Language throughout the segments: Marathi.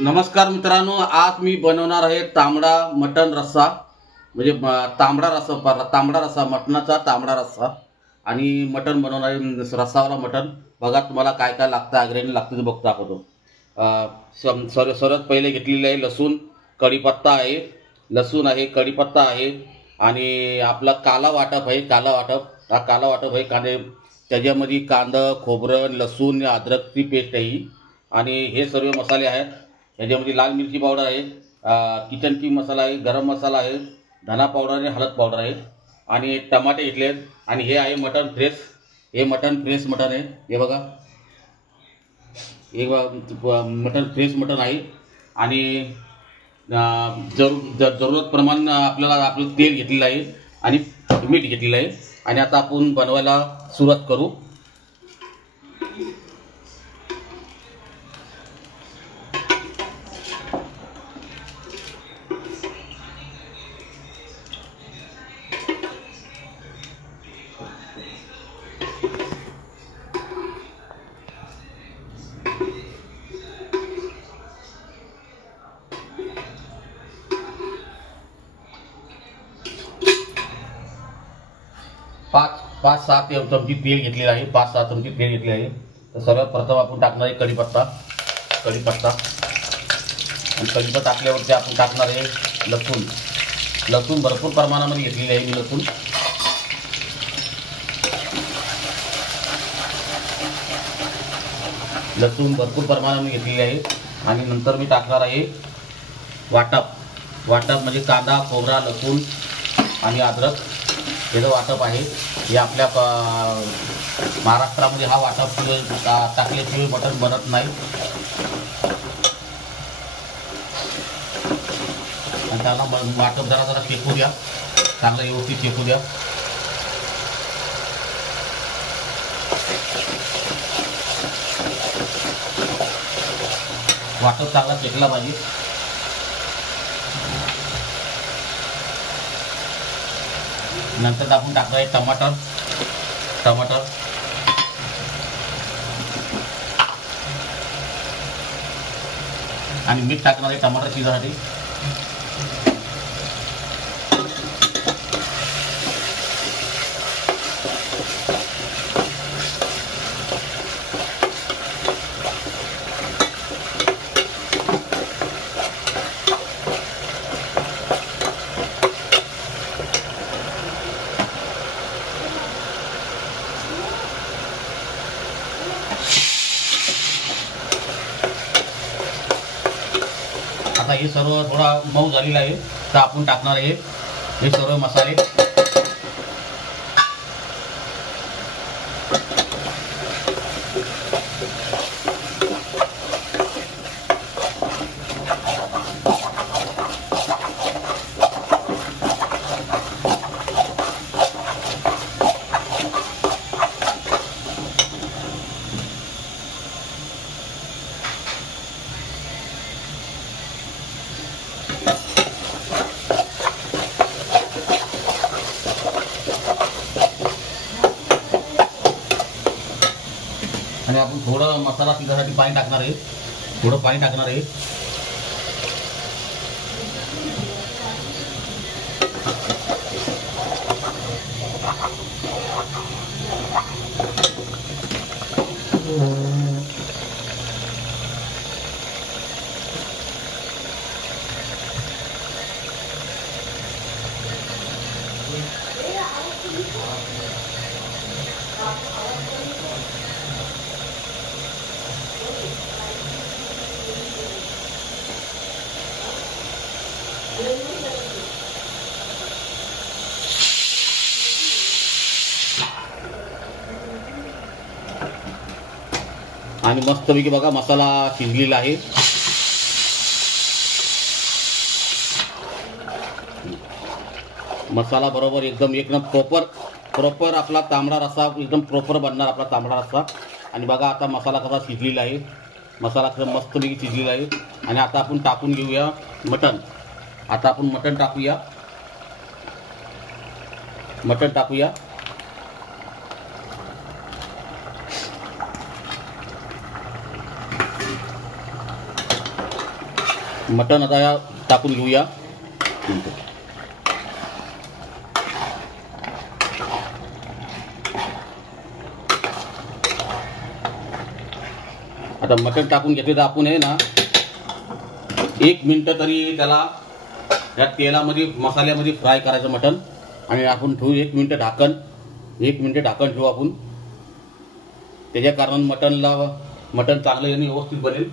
नमस्कार मित्रांनो, आज मी बनवणार आहे तांबडा मटण रस्सा. म्हणजे तांबडा रस्सा, मटणाचा तांबडा रस्सा. आणि मटण बनवणार आहे, रस्सावाला मटण. बघा तुम्हाला काय काय लागतं, अग्रेणी लागतं ते बघता आपण. सर्वात पहिले घेतलेले आहे लसूण, कढीपत्ता आहे, लसूण आहे, कढीपत्ता आहे आणि आपला काला वाटप आहे. हा काला वाटप आहे. कांदे त्याच्यामध्ये कांदा, खोबरं, लसूण, अद्रकची पेस्ट आहे आणि हे सर्व मसाले आहेत. याच्यामध्ये लाल मिरची पावडर आहे, किचन किंग मसाला आहे, गरम मसाला आहे, धना पावडर आणि हळद पावडर आहे आणि टमाटे घेतले आहेत. आणि हे आहे मटण फ्रेश. हे मटण फ्रेश मटण आहे. हे बघा, हे मटण फ्रेश मटण आहे. आणि जरूरत प्रमाण आपलं तेल घेतलेलं आहे आणि मीठ घेतलेलं आहे. आणि आता आपण बनवायला सुरुवात करू. पाच सहा चमचे तेल घेतलेलं आहे. 5-6 चमचे तेल घेतले आहे. तर सर्वात प्रथम आपण टाकणार आहे कढीपत्ता. आणि कढीपत्ता टाकल्यावरती आपण टाकणार आहे लसूण भरपूर प्रमाणामध्ये घेतलेली आहे मी लसूण भरपूर प्रमाणामध्ये घेतलेली आहे. आणि नंतर मी टाकणार आहे वाटप म्हणजे कांदा, खोबरा, लसूण आणि अद्रक याचं वाटप आहे. हे आपल्या महाराष्ट्रामध्ये हा वाटप टाकल्याशिवाय मटण बनत नाही. आणि त्याला वाटप जरा शेकू द्या, चांगलं व्यवस्थित शेकू द्या. वाटप चांगला शेकला पाहिजे. नंतर आपण टाकणार आहे टमाटर आणि मीठ टाकणार आहे टमाटर शिजण्यासाठी. आता हे सर्व थोडा मऊ झालेला आहे. तर आपण टाकणार आहे हे सर्व मसाले. आणि आपण थोडं मसाला शिजण्यासाठी पाणी टाकणार आहे. आणि मस्तपैकी बघा मसाला शिजलेला आहे. मसाला बरोबर एकदम प्रॉपर आपला तांबडा रस्सा एकदम प्रॉपर बनणार आपला तांबडा रस्सा. आणि बघा आता मसाला कसा शिजलेला आहे. मस्तपैकी शिजलेला आहे. आणि आता आपण टाकून घेऊया मटण. मटण टाकूया. मटण आता टाकून घेऊया. आता मटण टाकून घेतले तर आपण आहे ना 1 मिनिट तरी त्याला या तेलामध्ये मसाल्यामध्ये फ्राय करायचं मटण. आणि आपण ठेवू 1 मिनिट ढाकण. 1 मिनिट ढाकण ठेवू आपण. त्याच्या कारण मटण चांगलं आणि व्यवस्थित बनेल.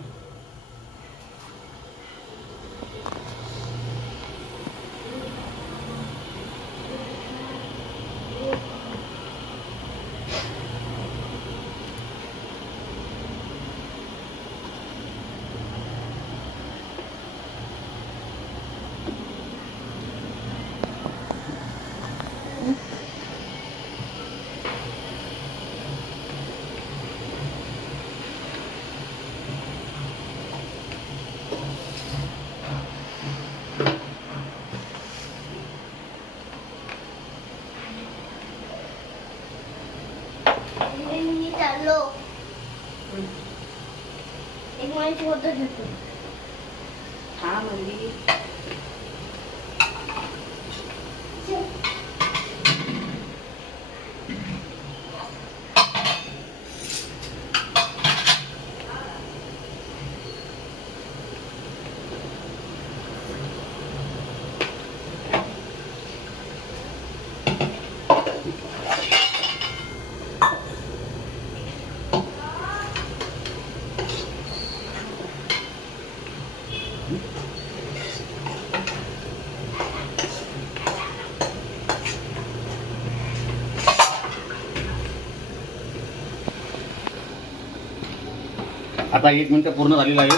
आता 1 मिनिट पूर्ण झालेलं आहे.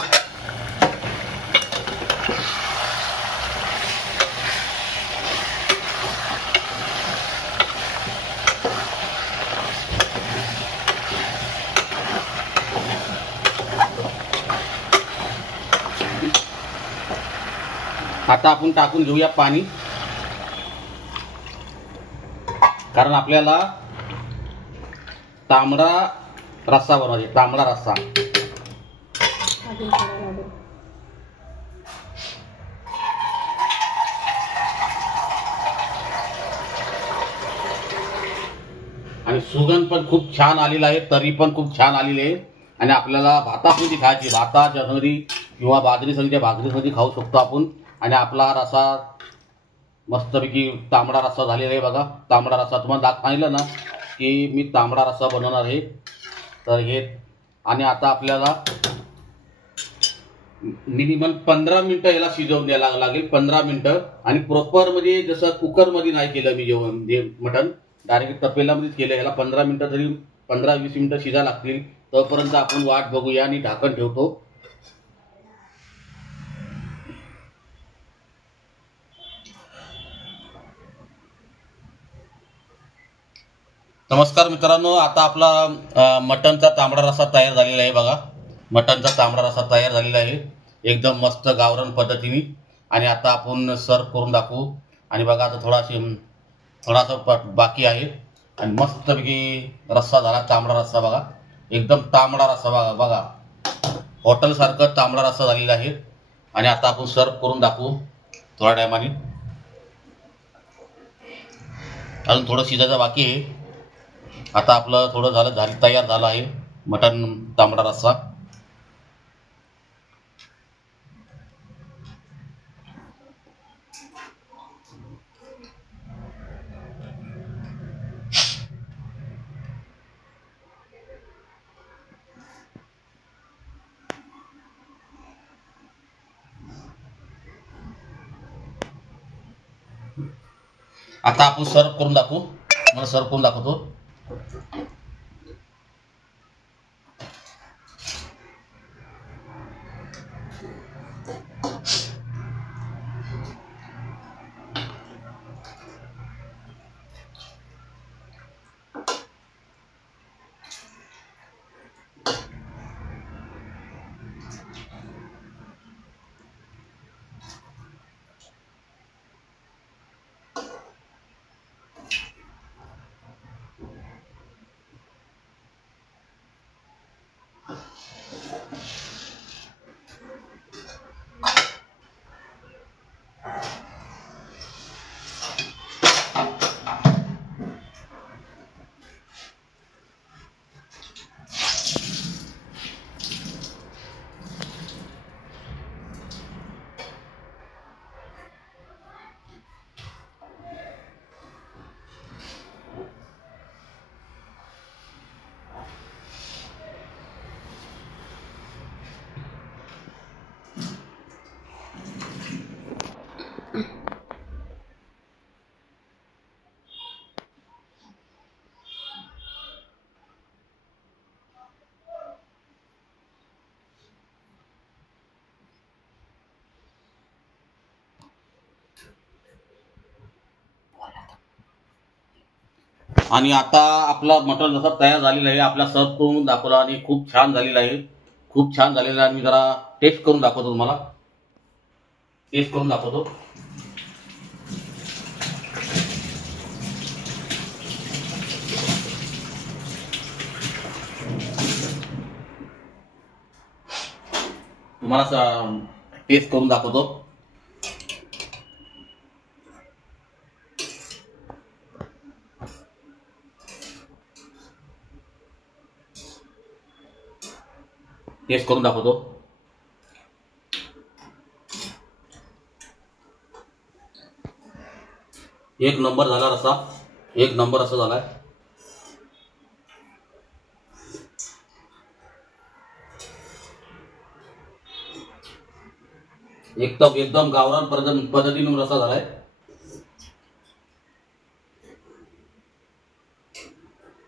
आता आपण टाकून घेऊया पाणी. कारण आपल्याला तांबडा रस्सा बनवायचा. तांबडा रस्सा आणि सुगंध पण खूप छान आलेला आहे. तरी पण खूप छान आलेली आहे. आणि आपल्याला भातामध्ये खायची. भाताच्या संगती किंवा बाजरी संगती खाऊ शकतो आपण. आणि आपला रस्सा मस्तपैकी तांबडा रस्सा झालेला आहे बघा. तांबडा रस्सा तुम्हाला सांगितलं ना की मी तांबडा रस्सा बनवणार आहे. तर हे आणि आता आपल्याला मिनिमम 15 मिनिटं याला शिजवून द्यायला लागेल. 15 मिनिटं. आणि प्रॉपर म्हणजे जसं कुकरमध्ये नाही केलं मी जेवण मटण डायरेक्ट तपेलामध्येच केलं. याला 15 मिनिटं तरी 15-20 मिनिटं शिजायला लागतील. तोपर्यंत आपण वाट बघूया आणि ढाकण ठेवतो. नमस्कार मित्रांनो, आता आपला मटणचा तांबडा रस्सा तयार झालेला आहे बघा. मटणचा तांबडा रस्सा तयार झालेला आहे एकदम मस्त गावरान पद्धतीने. आणि आता आपण सर्व करून दाखवू. आणि बघा आता थोडासा बाकी आहे. आणि मस्तपैकी रस्सा झाला. तांबडा रस्सा बघा. एकदम तांबडा रस्सा बघा. हॉटेल सारखं तांबडा रस्सा झालेला आहे. आणि आता आपण सर्व करून दाखवू थोड्या टायमाने. अजून थोडं शिजायचं बाकी आहे. आता आपलं थोडं तयार झालं आहे मटण तांबडा रस्सा. आता आपण सर्व करून दाखवू. मला सर्व करून दाखवतो. आणि आता आपला मटण रस्सा तयार झालेला आहे. आपला सर्व करून दाखवला आणि खूप छान झालेला आहे. खूप छान झालेला आहे. मी जरा टेस्ट करून दाखवतो तुम्हाला. टेस्ट करून दाखवतो. तुम्हाला टेस्ट करून दाखवतो. टेस्ट करून दाखवतो. एक नंबर झाला रस्सा. एक नंबर असा झालाय. एकदम गावरान पद्धतीने रस्सा झालाय.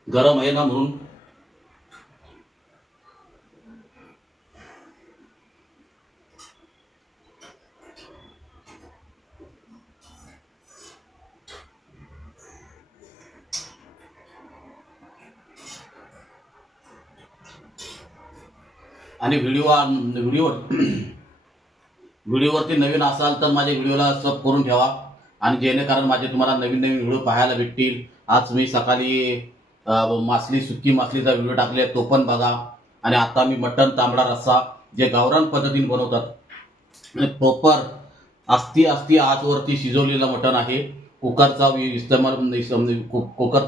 गरम आहे ना म्हणून. आणि व्हिडिओवरती नवीन असाल तर माझ्या व्हिडिओला सब करून ठेवा. आणि जेणेकरून माझे तुम्हाला नवीन नवीन व्हिडिओ पाहायला भेटतील. आज मी सकाळी सुकी मासलीचा व्हिडिओ टाकले, तो पण बघा. आणि आता मी मटण तांबडा रस्सा जे गावरान पद्धतीने बनवतात, प्रॉपर आस्ती आचवरती शिजवलेलं मटण आहे. कुकरचा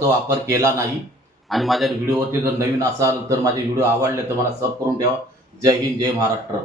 वापर केला नाही. आणि माझ्या व्हिडिओवरती जर नवीन असाल तर माझे व्हिडिओ आवडले तर मला सब करून ठेवा. जय हिंद, जय महाराष्ट्र.